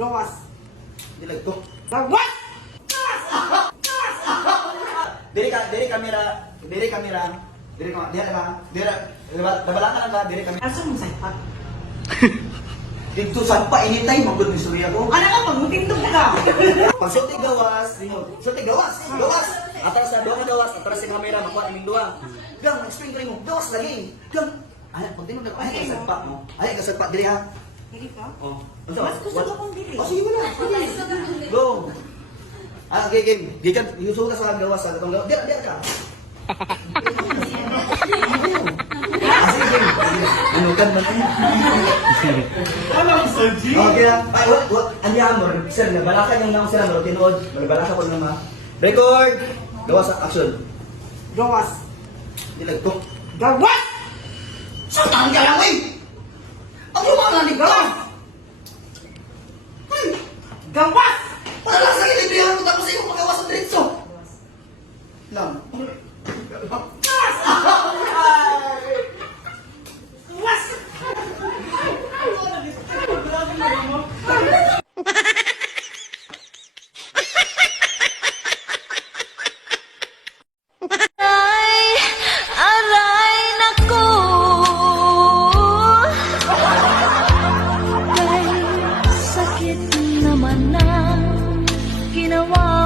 Gawas. Dilag to. Gawas! Diri kamera. Diri ka, nabalangan lang ka, diri kamera. Asa mo saypat? Dito sa pa, anytime, magod ni Surya ko. Ano ka pag-tindog na ka? Pag sulti gawas, gawas. Atras na doon gawas, atras yung kamera, makuha ng dua. Gang, explain ko rin mo, gawas lagi. Gang, ay, pag di mo ay, kasagpa mo. Ay, kasagpa, diri ha. Dili ka? Oh. Mas gusto ko kung dili. Oh, sige mo na. Sige. Go. Ah, okay, game. Gikan, yuso ka sa gawas, sa gatong gawas. Diyan ka. Ah, sige, game. Ano kan man Alam sa G! Okay lang. Ay, what? Anya mo, sir, nabalakan yung lang sila, pero tinood. Nabalakan ko naman. Record! Gawas sa action. Gawas. Dilag to. Gawas! Saan tahan ka lang, wey? Ang lumang nga ni gawas! Gawas! Para lang sa kilibrihan mo, tapos ikaw magawas sa diretso. Lang. Gawas! Aray nako, kay sakit naman ang ginawa